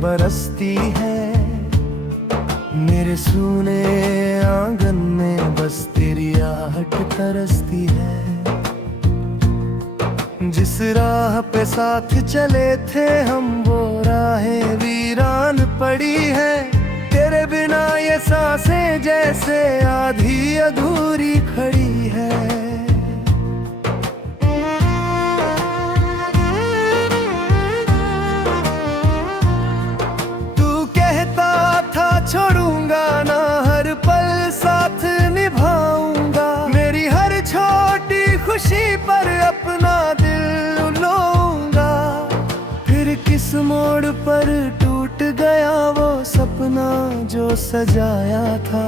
बरसती है। मेरे सूने आंगन में बस तेरी आहट तरसती है। जिस राह पे साथ चले थे हम वो राहें वीरान पड़ी है। तेरे बिना ये सांसें जैसे आधी अधूरी खड़ी है। छोड़ूंगा ना हर पल साथ निभाऊंगा। मेरी हर छोटी खुशी पर अपना दिल लूंगा। फिर किस मोड़ पर टूट गया वो सपना जो सजाया था।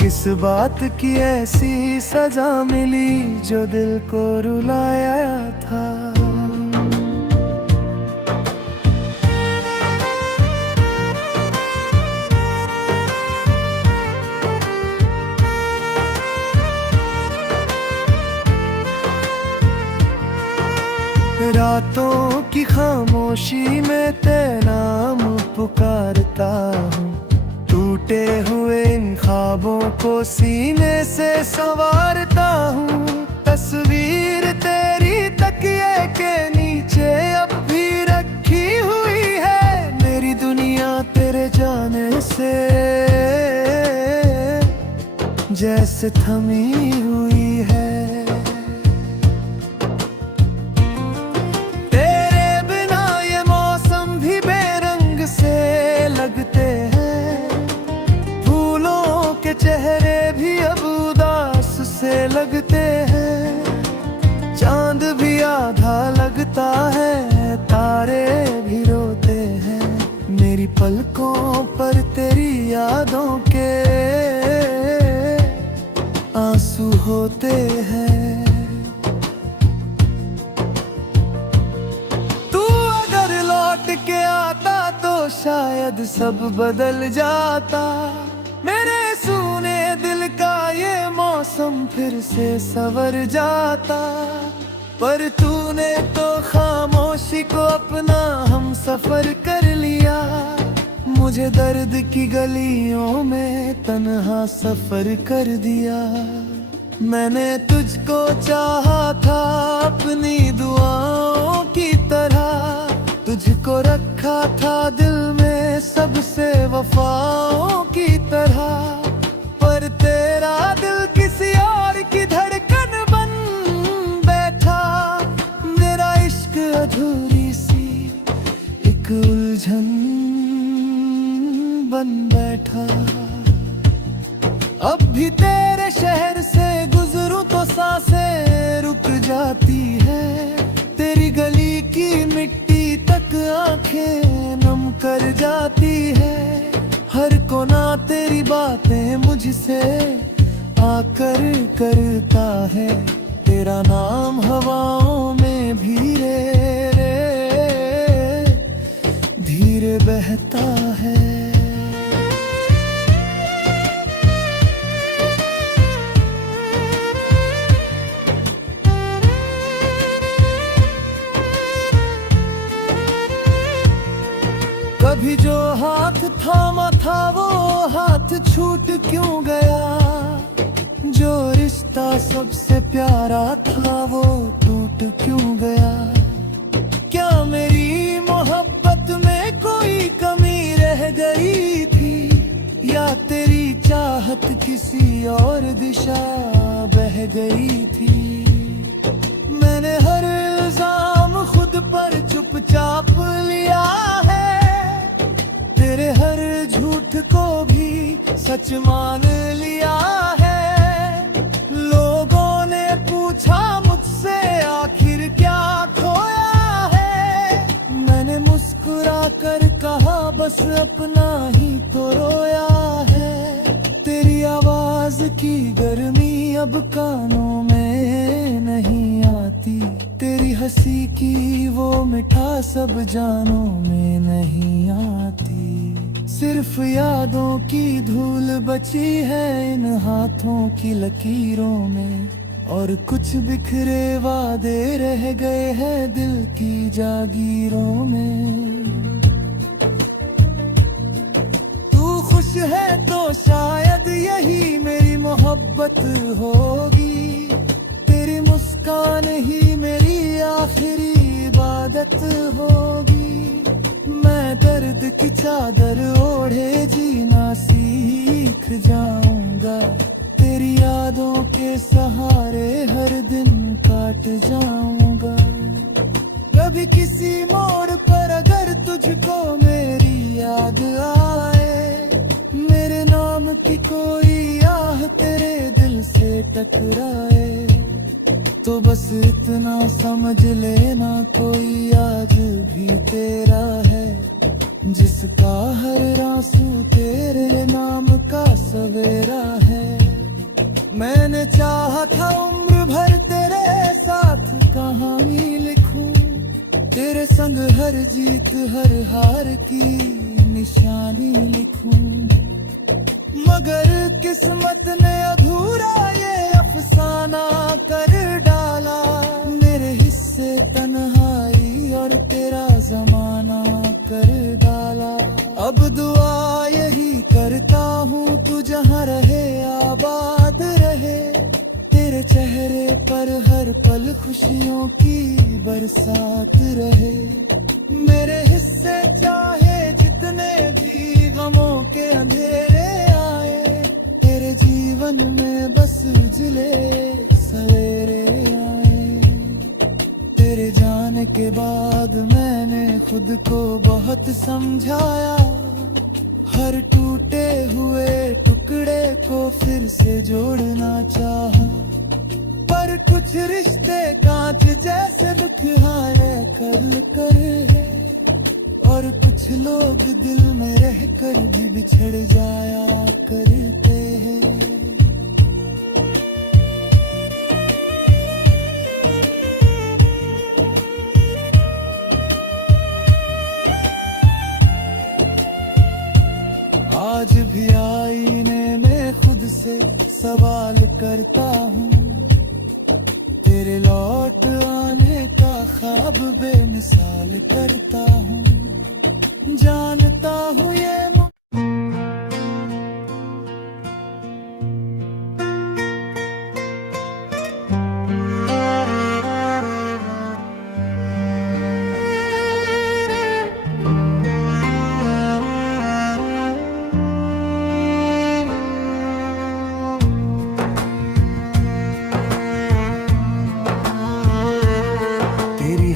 किस बात की ऐसी सजा मिली जो दिल को रुलाया था। रातों की खामोशी में तेरा नाम पुकारता हूँ। टूटे हुए इन ख्वाबों को सीने से संवारता हूँ। तस्वीर तेरी तकिए के नीचे अब भी रखी हुई है। मेरी दुनिया तेरे जाने से जैसे थमी हुई है। चेहरे भी अब उदास से लगते हैं। चांद भी आधा लगता है, तारे भी रोते हैं। मेरी पलकों पर तेरी यादों के आंसू होते हैं। तू अगर लौट के आता तो शायद सब बदल जाता। मेरे सूने दिल का ये मौसम फिर से संवर जाता। पर तूने तो खामोशी को अपना हम सफर कर लिया। मुझे दर्द की गलियों में तन्हा सफर कर दिया। मैंने तुझको चाहा था अपनी दुआओं की तरह। तुझको रखा था दिल में सबसे वफाओं की तरह। पर तेरा दिल किसी और की धड़कन बन बैठा। मेरा इश्क अधूरी सी एक उलझन बन बैठा। अब भी तेरे शहर से गुजरूं तो सांसें रुक जाती है। तेरी गली की मिट्टी तक आंखें नम कर जाती है। हर कोना तेरी बातें मुझसे आकर करता है। तेरा नाम हवाओं में भी रे धीरे बहता है। कभी जो हाथ थामा था वो हाथ छूट क्यों गया। जो रिश्ता सबसे प्यारा था वो टूट क्यों गया। क्या मेरी मोहब्बत में कोई कमी रह गई थी। या तेरी चाहत किसी और दिशा बह गई थी। मैंने हर इल्जाम खुद पर चुपचाप लिया है। तेरे हर झूठ को भी सच मान लिया है। लोगों ने पूछा मुझसे आखिर क्या खोया है। मैंने मुस्कुरा कर कहा बस अपना ही तो रोया है। तेरी आवाज की गर्मी अब कानों में नहीं आती। तेरी हंसी की वो मिठास अब जानों में नहीं आती। सिर्फ यादों की धूल बची है इन हाथों की लकीरों में। और कुछ बिखरे वादे रह गए हैं दिल की जागीरों में। कुछ है तो शायद यही मेरी मोहब्बत होगी। तेरी मुस्कान ही मेरी आखिरी इबादत होगी। मैं दर्द की चादर ओढ़े जीना सीख जाऊंगा। तेरी यादों के सहारे हर दिन काट जाऊंगा। कभी किसी मोड़ पर अगर तुझको मेरी याद आए, मेरे नाम की कोई आह तेरे दिल से टकराए, तो बस इतना समझ लेना कोई आज भी तेरा है, जिसका हर आंसू तेरे नाम का सवेरा है। मैंने चाहा था उम्र भर तेरे साथ कहानी लिखूं, तेरे संग हर जीत हर हार की निशानी लिखूं, मगर किस्मत ने अधूरा ये अफसाना कर डाला। मेरे हिस्से तन्हाई और तेरा जमाना कर डाला। अब दुआ यही करता हूँ तू जहाँ रहे आबाद रहे, तेरे चेहरे पर हर पल खुशियों की बरसात रहे। मेरे हिस्से चाहे जितने भी गमों के अंधेरे आए, तेरे जीवन में बस उजले सवेरे आए। तेरे जाने के बाद मैंने खुद को बहुत समझाया, हर टूटे हुए टुकड़े को फिर से जोड़ना चाहा, पर कुछ रिश्ते कांच जैसे दुखहारे कर है, और कुछ लोग दिल में रहकर भी बिछड़ जाया करते हैं। आज भी आईने में खुद से सवाल करता हूँ, तेरे लौट आने का ख्वाब बेमिसाल करता हूँ। जानता हूँ ये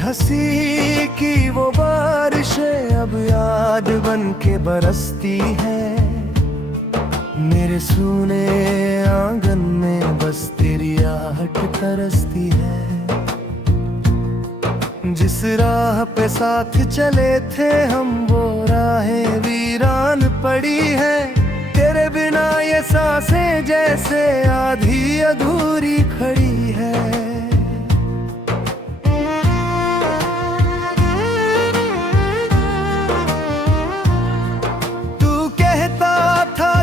हंसी की वो बारिशें अब याद बन के बरसती है। मेरे सूने आंगन में बस तेरी आहट तरसती है। जिस राह पे साथ चले थे हम वो राहें वीरान पड़ी है। तेरे बिना ये सांसें जैसे आधी अधूरी खड़ी है।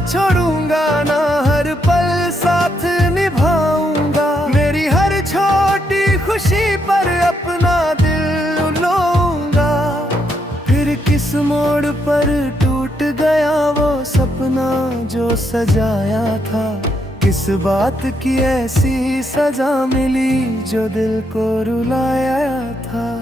छोड़ूंगा ना हर पल साथ निभाऊंगा। मेरी हर छोटी खुशी पर अपना दिल लूंगा। फिर किस मोड़ पर टूट गया वो सपना जो सजाया था। किस बात की ऐसी सजा मिली जो दिल को रुलाया था।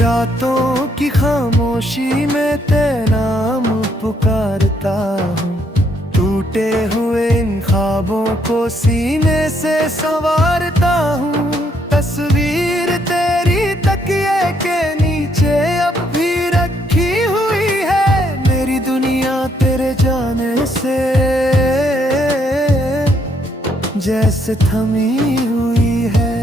रातों की खामोशी में तेरा नाम पुकारता हूँ। टूटे हुए इन ख्वाबों को सीने से संवारता हूँ। तस्वीर तेरी तकिए के नीचे अब भी रखी हुई है। मेरी दुनिया तेरे जाने से जैसे थमी हुई है।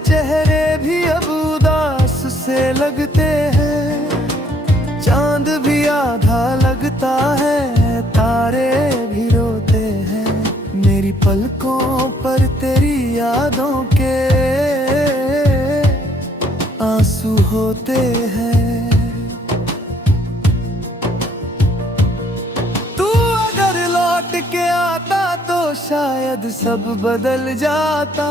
चेहरे भी अब उदास से लगते हैं। चांद भी आधा लगता है, तारे भी रोते हैं। मेरी पलकों पर तेरी यादों के आंसू होते हैं। तू अगर लौट के आता तो शायद सब बदल जाता।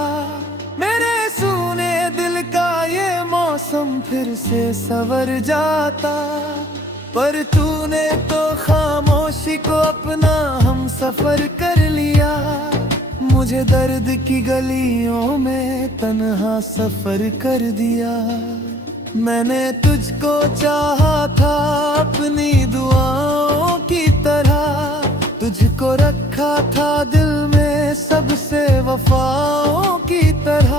मेरे सूने दिल का ये मौसम फिर से संवर जाता। पर तूने तो खामोशी को अपना हम सफर कर लिया। मुझे दर्द की गलियों में तन्हा सफर कर दिया। मैंने तुझको चाहा था अपनी दुआओं की तरह। तुझको रखा था दिल में सबसे वफाओं की तरह।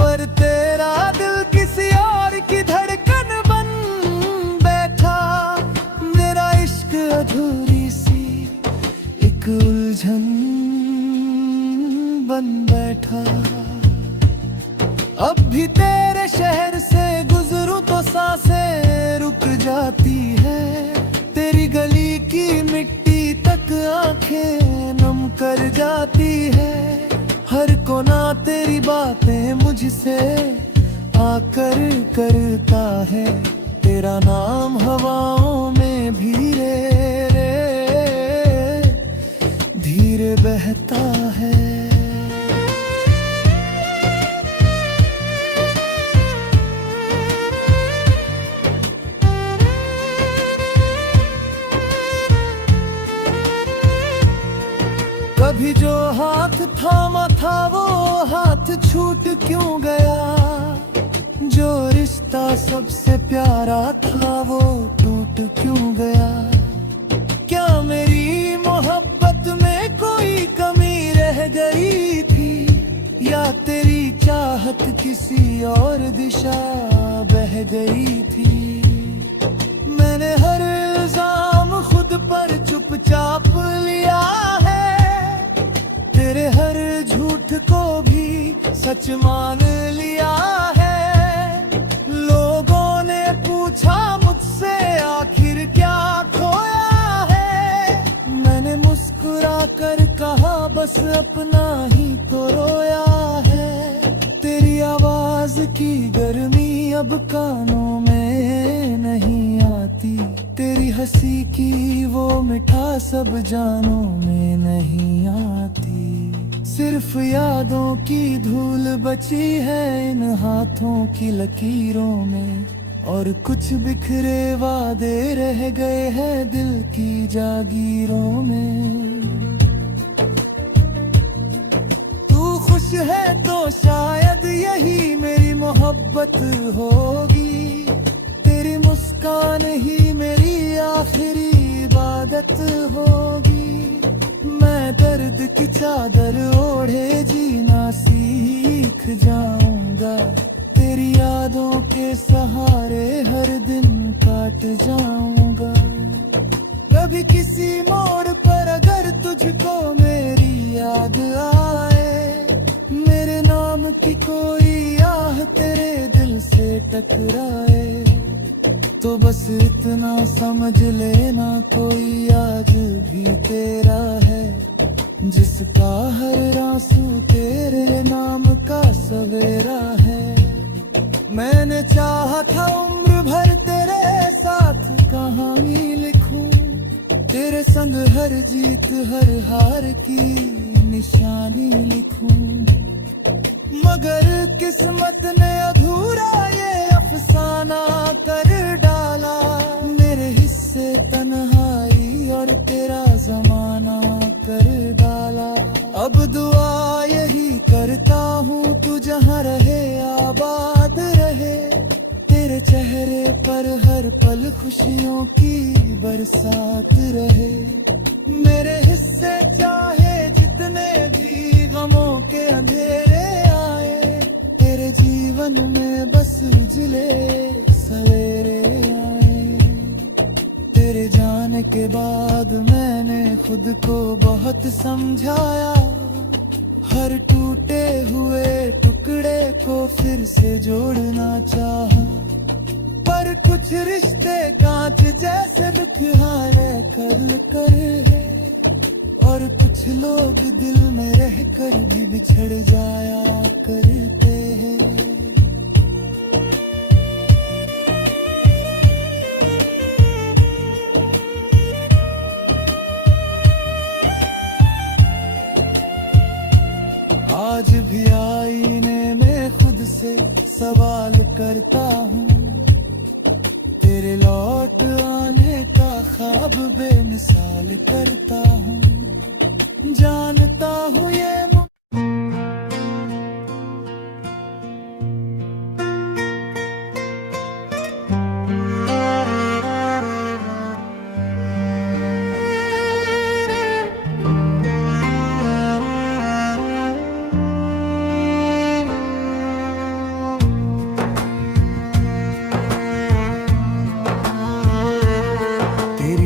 पर तेरा दिल किसी और की धड़कन बन बैठा। मेरा इश्क अधूरी सी एक उलझन बन बैठा। अब भी तेरे शहर से गुजरूं तो सांसें रुक जाती है। तेरी गली की मिट्टी तक आंखें नम कर जाती है। हर कोना तेरी बातें मुझसे आकर करता है। तेरा नाम हवाओं में भी रे धीरे बहता है। कभी जो हाथ थामा था वो हाथ छूट क्यों गया। जो रिश्ता सबसे प्यारा था वो टूट क्यों गया। क्या मेरी मोहब्बत में कोई कमी रह गई थी। या तेरी चाहत किसी और दिशा बह गई थी। मैंने हर इल्जाम खुद पर चुपचाप लिया है। तेरे हर झूठ को भी सच मान लिया है। लोगों ने पूछा मुझसे आखिर क्या खोया है। मैंने मुस्कुरा कर कहा बस अपना ही तो रोया है। तेरी आवाज की गर्मी अब कानों में नहीं आती। तेरी हंसी की वो मिठास अब जानों में नहीं आती। सिर्फ यादों की धूल बची है इन हाथों की लकीरों में। और कुछ बिखरे वादे रह गए हैं दिल की जागीरों में। तू खुश है तो शायद यही मेरी मोहब्बत होगी। तेरी मुस्कान ही मेरी आखिरी इबादत होगी। मैं दर्द की चादर ओढ़े जीना सीख जाऊंगा। तेरी यादों के सहारे हर दिन काट जाऊंगा। कभी किसी मोड़ पर अगर तुझको मेरी याद आए। मेरे नाम की कोई आह तेरे दिल से टकराए। तो बस इतना समझ लेना कोई आज भी तेरा है। जिसका हर आंसू तेरे नाम का सवेरा है। मैंने चाहा था उम्र भर तेरे साथ कहानी लिखूं। तेरे संग हर जीत हर हार की निशानी लिखूं। मगर किस्मत ने अधूरा ये अफसाना कर डाला। मेरे हिस्से तन्हाई और तेरा जमाना कर डाला। अब दुआ यही करता हूँ तू जहाँ रहे आबाद रहे। तेरे चेहरे पर हर पल खुशियों की बरसात रहे। मेरे हिस्से चाहे जितने भी गमों के अंधेरे आए। तेरे जीवन में बस उजले सवेरे आए। तेरे जाने के बाद मैंने खुद को बहुत समझाया। हर टूटे हुए टुकड़े को फिर से जोड़ना चाहा। पर कुछ रिश्ते कांच जैसे दुख हारे कर है। और कुछ कुछ लोग दिल में रहकर भी बिछड़ जाया करते हैं। आज भी आईने में खुद से सवाल करता हूँ, तेरे लौट आने का ख्वाब बेमिसाल करता हूँ। जानता हूँ ये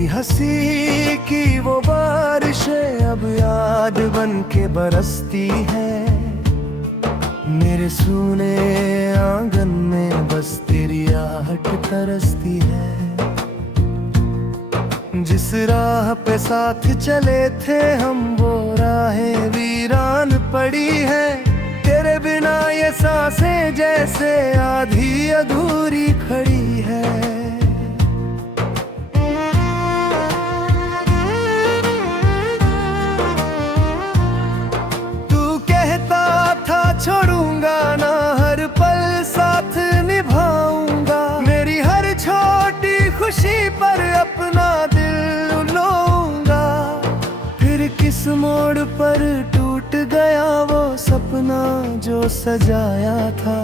हंसी की वो बारिशें अब याद बन के बरसती है। मेरे सूने आंगन में बस तेरी आहट तरसती है। जिस राह पे साथ चले थे हम वो राहें वीरान पड़ी है। तेरे बिना ये सांसें जैसे आधी अधूरी खड़ी है। छोड़ूंगा ना, हर पल साथ निभाऊंगा। मेरी हर छोटी खुशी पर अपना दिल लूंगा। फिर किस मोड़ पर टूट गया वो सपना जो सजाया था।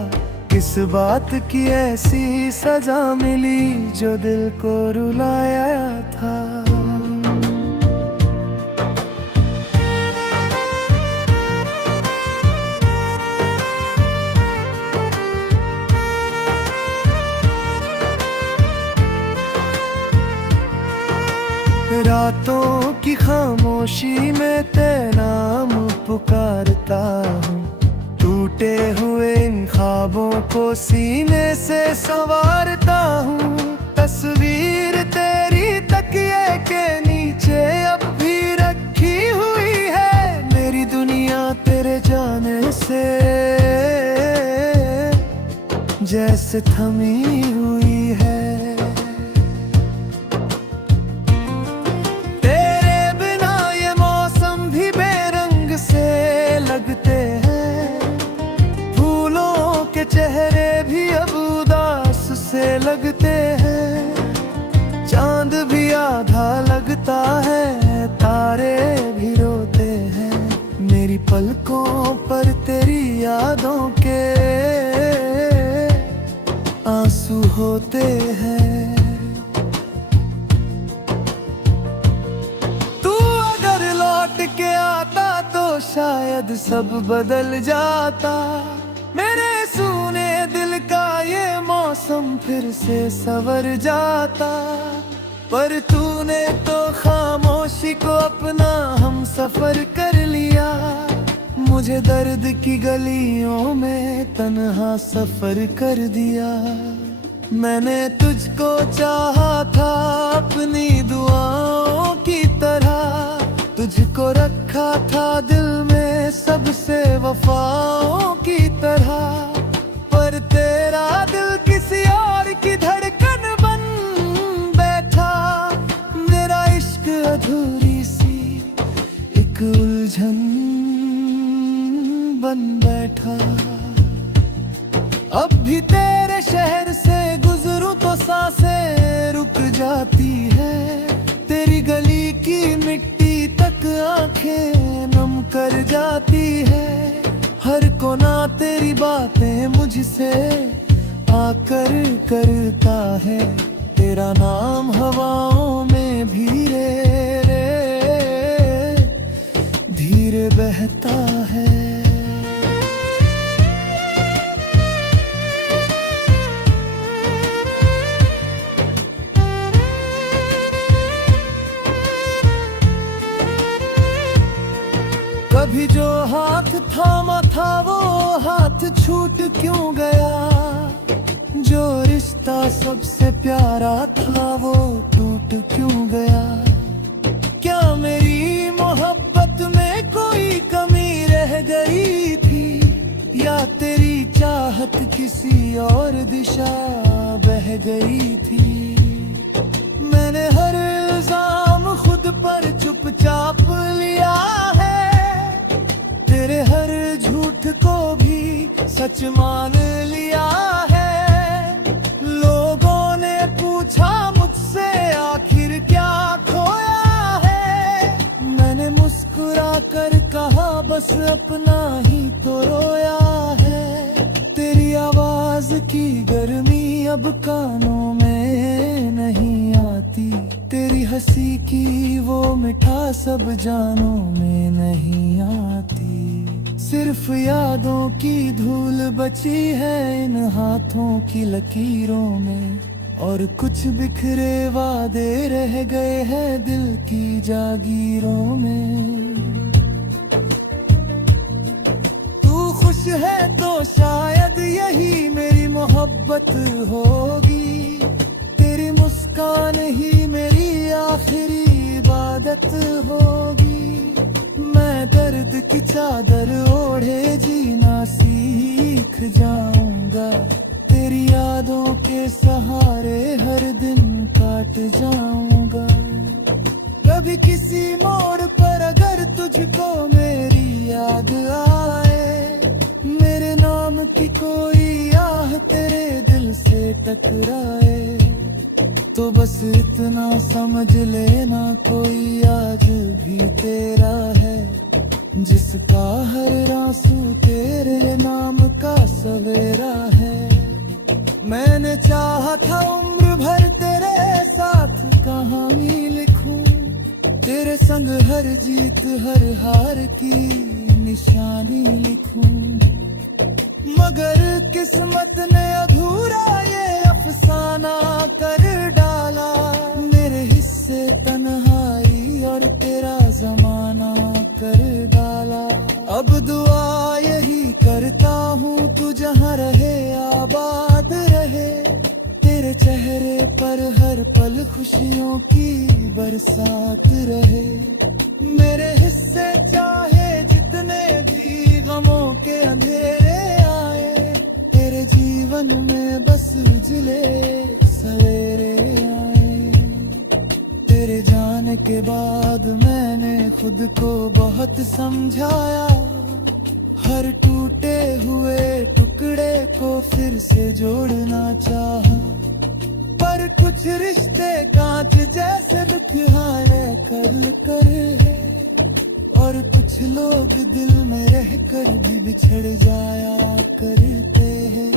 किस बात की ऐसी सजा मिली जो दिल को रुलाया था। रातों की खामोशी में तेरा नाम पुकारता हूँ। टूटे हुए इन ख्वाबों को सीने से संवारता हूँ। तस्वीर तेरी तकिए के नीचे अब भी रखी हुई है। मेरी दुनिया तेरे जाने से जैसे थमी हुई है। चेहरे भी अब उदास से लगते हैं। चांद भी आधा लगता है, तारे भी रोते हैं। मेरी पलकों पर तेरी यादों के आंसू होते हैं। तू अगर लौट के आता तो शायद सब बदल जाता। मेरे सूने दिल का ये मौसम फिर से संवर जाता। पर तूने तो खामोशी को अपना हम सफर कर लिया। मुझे दर्द की गलियों में तन्हा सफर कर दिया। मैंने तुझको चाहा था अपनी दुआओं की तरह। तुझको रखा था दिल में सबसे वफाओं की तरह। पर तेरा दिल किसी और की धड़कन बन बैठा। मेरा इश्क अधूरी सी एक उलझन बन बैठा। अब भी तेरे शहर से गुजरूं तो सांसें रुक जाती है। तेरी गली की मिट्टी तक आंखें नम कर जाती है। हर कोना तेरी बातें मुझसे आकर करता है। तेरा नाम हवाओं में भी रे धीरे बहता है। कभी जो हाथ थामा था वो हाथ छूट क्यों गया। जो रिश्ता सबसे प्यारा था वो टूट क्यों गया। क्या मेरी मोहब्बत में किसी और दिशा बह गई थी। मैंने हर इल्जाम खुद पर चुपचाप लिया है, तेरे हर झूठ को भी सच मान लिया है। लोगों ने पूछा मुझसे आखिर क्या खोया है, मैंने मुस्कुरा कर कहा बस अपना ही तो रोया है। तेरी आवाज की गर्मी अब कानों में नहीं आती, तेरी हंसी की वो मिठास अब जानों में नहीं आती। सिर्फ यादों की धूल बची है इन हाथों की लकीरों में, और कुछ बिखरे वादे रह गए हैं दिल की जागीरों में। तू खुश है तो शायद यही मेरी मोहब्बत होगी, तेरी मुस्कान ही मेरी आखिरी इबादत होगी। मैं दर्द की चादर ओढ़े जीना सीख जाऊंगा, तेरी यादों के सहारे हर दिन काट जाऊंगा। कभी किसी मोड़ पर अगर तुझको मेरी याद आए, मेरे नाम की कोई आह तेरे दिल से टकराए, तो बस इतना समझ लेना कोई आज भी तेरा है, जिसका हर आंसू तेरे नाम का सवेरा है। मैंने चाहा था उम्र भर तेरे साथ कहानी लिखूं, तेरे संग हर जीत हर हार की निशानी लिखूं, मगर किस्मत ने अधूरा ये अफसाना कर डाला। मेरे हिस्से तन्हाई और तेरा जमाना कर डाला। अब दुआ यही करता हूँ तू जहाँ रहे आबाद रहे, तेरे चेहरे पर हर पल खुशियों की बरसात रहे। मेरे हिस्से चाहे जितने भी गमों के अंधेरे आए, तेरे जीवन में बस उजले सवेरे आए। तेरे जाने के बाद मैंने खुद को बहुत समझाया, हर टूटे हुए टुकड़े को फिर से जोड़ना चाहा, पर कुछ रिश्ते कांच जैसे दुखहाने कर है, और कुछ लोग दिल में रहकर भी बिछड़ जाया करते हैं।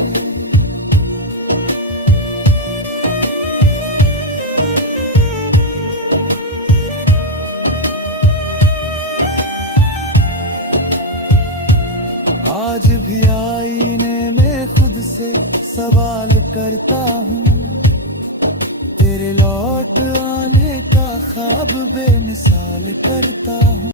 आज भी आईने में खुद से सवाल करता हूँ, तेरे लौट आने का ख्वाब बेमिसाल करता हूँ।